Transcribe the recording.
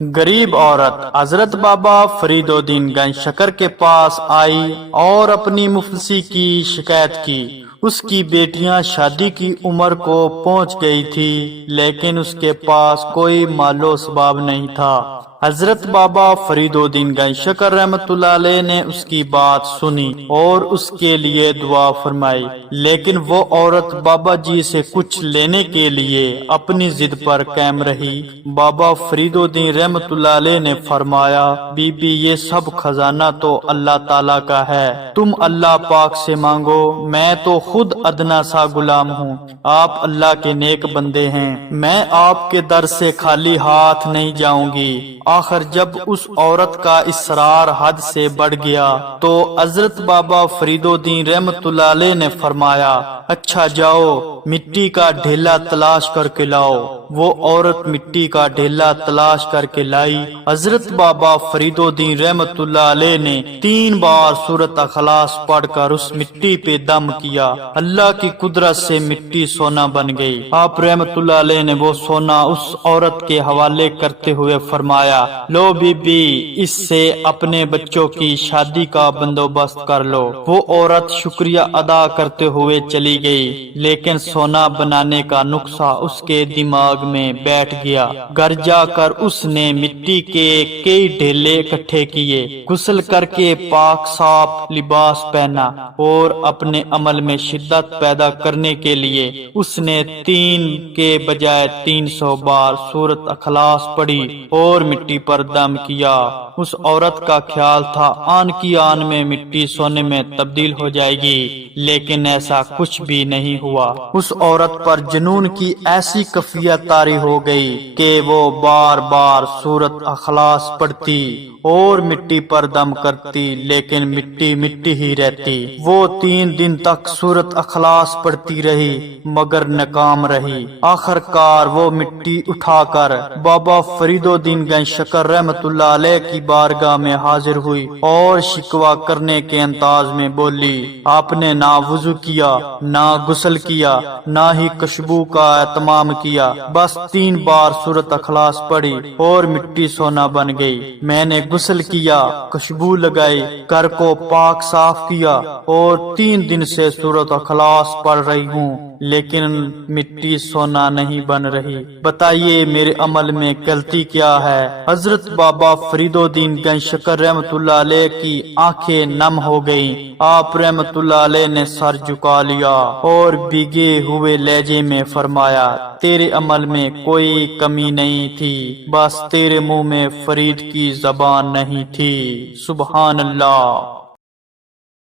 غریب عورت حضرت بابا فرید الدین گنج شکر کے پاس آئی اور اپنی مفلسی کی شکایت کی۔ اس کی بیٹیاں شادی کی عمر کو پہنچ گئی تھی، لیکن اس کے پاس کوئی مال و اسباب نہیں تھا۔ حضرت بابا فرید الدین گنج شکر رحمۃ اللہ علیہ نے اس کی بات سنی اور اس کے لیے دعا فرمائی، لیکن وہ عورت بابا جی سے کچھ لینے کے لیے اپنی ضد پر قائم رہی۔ بابا فرید الدین رحمۃ اللہ علیہ نے فرمایا، بی بی یہ سب خزانہ تو اللہ تعالیٰ کا ہے، تم اللہ پاک سے مانگو، میں تو خود ادنا سا غلام ہوں، آپ اللہ کے نیک بندے ہیں، میں آپ کے در سے خالی ہاتھ نہیں جاؤں گی۔ آخر جب اس عورت کا اصرار حد سے بڑھ گیا تو حضرت بابا فرید الدین رحمۃ اللہ علیہ نے فرمایا، اچھا جاؤ مٹی کا ڈھیلا تلاش کر کے لاؤ۔ وہ عورت مٹی کا ڈھیلا تلاش کر کے لائی۔ حضرت بابا فرید الدین رحمۃ اللہ علیہ نے 3 بار سورۃ اخلاص پڑھ کر اس مٹی پہ دم کیا، اللہ کی قدرت سے مٹی سونا بن گئی۔ آپ رحمۃ اللہ علیہ نے وہ سونا اس عورت کے حوالے کرتے ہوئے فرمایا، لو بی بی اس سے اپنے بچوں کی شادی کا بندوبست کر لو۔ وہ عورت شکریہ ادا کرتے ہوئے چلی گئی، لیکن سونا بنانے کا نقشہ اس کے دماغ میں بیٹھ گیا۔ گھر جا کر اس نے مٹی کے کئی ڈھیلے اکٹھے کیے، غسل کر کے پاک صاف لباس پہنا اور اپنے عمل میں شدت پیدا کرنے کے لیے اس نے 3 کے بجائے 300 بار سورۃ اخلاص پڑھی اور مٹی پر دم کیا۔ اس عورت کا خیال تھا آن کی آن میں مٹی سونے میں تبدیل ہو جائے گی، لیکن ایسا کچھ بھی نہیں ہوا۔ اس عورت پر جنون کی ایسی کیفیت طاری ہو گئی کہ وہ بار بار سورۃ اخلاص پڑھتی اور مٹی پر دم کرتی، لیکن مٹی مٹی ہی رہتی۔ وہ 3 دن تک سورۃ اخلاص پڑھتی رہی مگر ناکام رہی۔ آخر کار وہ مٹی اٹھا کر بابا فرید الدین گنج شکر رحمۃ اللہ علیہ کی بارگاہ میں حاضر ہوئی اور شکوہ کرنے کے انداز میں بولی، آپ نے نہ وضو کیا، نہ غسل کیا، نہ ہی کشبو کا اہتمام کیا، بس 3 بار سورۃ اخلاص پڑھی اور مٹی سونا بن گئی۔ میں نے غسل کیا، کشبو لگائی، گھر کو پاک صاف کیا اور 3 دن سے سورۃ اخلاص پڑھ رہی ہوں، لیکن مٹی سونا نہیں بن رہی، بتائیے میرے عمل میں غلطی کیا ہے؟ حضرت بابا فرید الدین گنج شکر رحمۃ اللہ علیہ کی آنکھیں نم ہو گئیں۔ آپ رحمۃ اللہ علیہ نے سر جھکا لیا اور بھیگے ہوئے لہجے میں فرمایا، تیرے عمل میں کوئی کمی نہیں تھی، بس تیرے منہ میں فرید کی زبان نہیں تھی۔ سبحان اللہ۔